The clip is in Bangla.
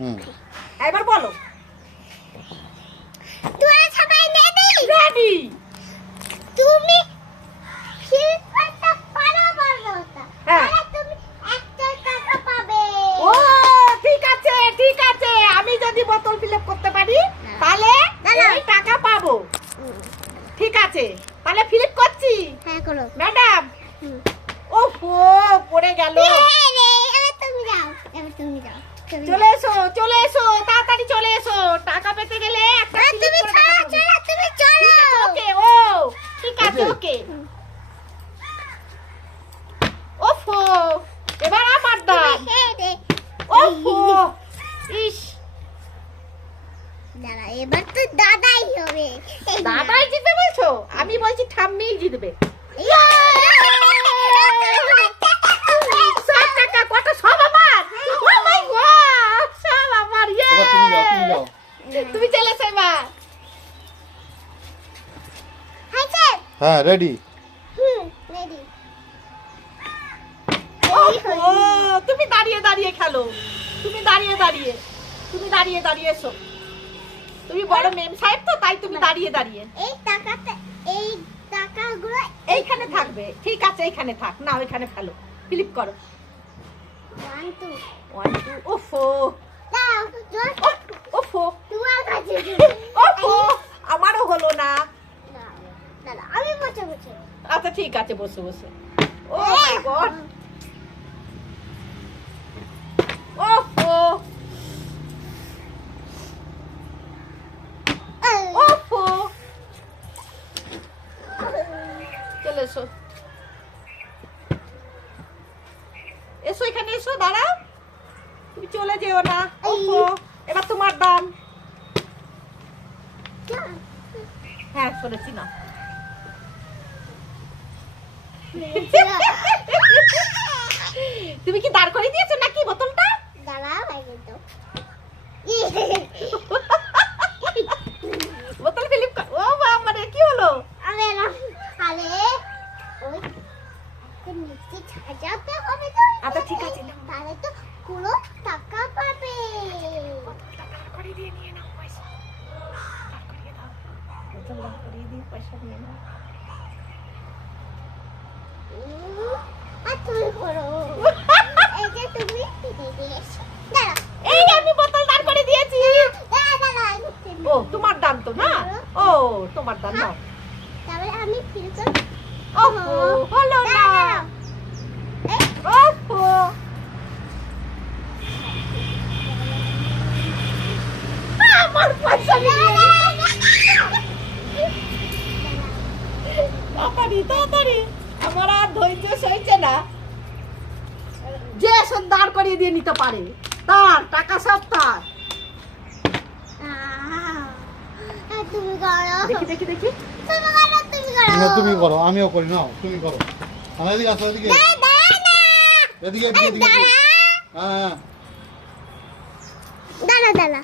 এবার বলো। তোরা সবাই রেডি? রেডি। তুমি শিল্পটা পারো বলো তো। হ্যাঁ। তুমি 1 টাকা পাবে। ও ঠিক আছে ঠিক আছে, আমি যদি বোতল ফিল আপ করতে পারি তাহলে এই টাকা পাবো। ঠিক আছে, তাহলে ফিল আপ করছি। হ্যাঁ করো ম্যাডাম। ওহো পড়ে গেল। এবার তুমি যাও, এবার তুমি যাও। চলে এসো চলে এসো, তাড়াতাড়ি চলে এসো। টাকা পেতে গেলে একটা তুমি চলো চলো, তুমি চলো। ওকে ও ঠিক আছে ওকে। ওফো এবার আমার দাম। ওফো ইস, দাঁড়া, এবার তো দাদাই হবে। দাদাই জিতবে বলছো? আমি বলছি ঠাম্মিই জিতবে। সব টাকা কত? সব আমার। ও মাই গড, সব আমার। ইয়ে তুমি চলে এসো এবার। হ্যাঁ রেডি। রেডি। ওহো তুমি দাঁড়িয়ে দাঁড়িয়ে খেলো। তুমি দাঁড়িয়ে দাঁড়িয়ে, তুমি দাঁড়িয়ে দাঁড়িয়ে এসো। তুমি বড় মেম সাহেব তো, তাই তুমি দাঁড়িয়ে দাঁড়িয়ে। এই টাকাটা, এই টাকাগুলো এইখানে থাকবে। ঠিক আছে এইখানে থাক না, ওইখানে ফেলো। ফ্লিপ করো। 1 2 1 2 ওফো দাও জোর। ওফো তোমার কাছে ওফো আমারও হলো না। দাঁড়া, আমি বসে বসে। আচ্ছা ঠিক আছে বসে বসে। ও মাই গড। ওফো ওফো চলে এসো এসো, এখানে এসো। দাঁড়াও, তুমি চলে যেও না। ওফো এবার তোমার দাম। হ্যাঁ শুনেছি না। তুমি কি দাঁড় করে দিয়েছো নাকি বোতলটা? দাঁড়া, আগে তো বোতল ফিলিপ ও বাবা রে, কি হলো? আরে না, আরে ওই একটা মিষ্টি সাজাতে হবে তো। আচ্ছা ঠিক আছে, তাহলে তো পুরো টাকা পাবে। দাঁড় করিয়ে দিয়ে নিয়ে নাও পয়সা। দাঁড় করিয়ে দাও, বোতল দাঁড় করিয়ে দিয়ে পয়সা নিয়ে নাও। আর তুমি করো। এই যে তুমি দিয়েছো। দাঁড়া, এই আমি বোতল দাঁড় করে দিয়েছি। দাঁড়া। ও তোমার দাম তো না? ও তোমার দাম নাও। তাহলে আমি ফিল করি। ওহো হলো না। ওহো আমার পয়সা নিয়ে তাড়াতাড়ি তাড়াতাড়ি, আমার আর ধৈর্য সইছে না। যে সব দাঁড় করিয়ে দিয়ে নিতে পারে তার টাকা সব তার। তুমি করো। দেখি দেখি দেখি। তুমি করো, আমিও করি। নাও তুমি করো। আমার এদিকে আসো, এদিকে এদিকে এদিকে এদিকে। হ্যাঁ দাঁড়া দাঁড়া।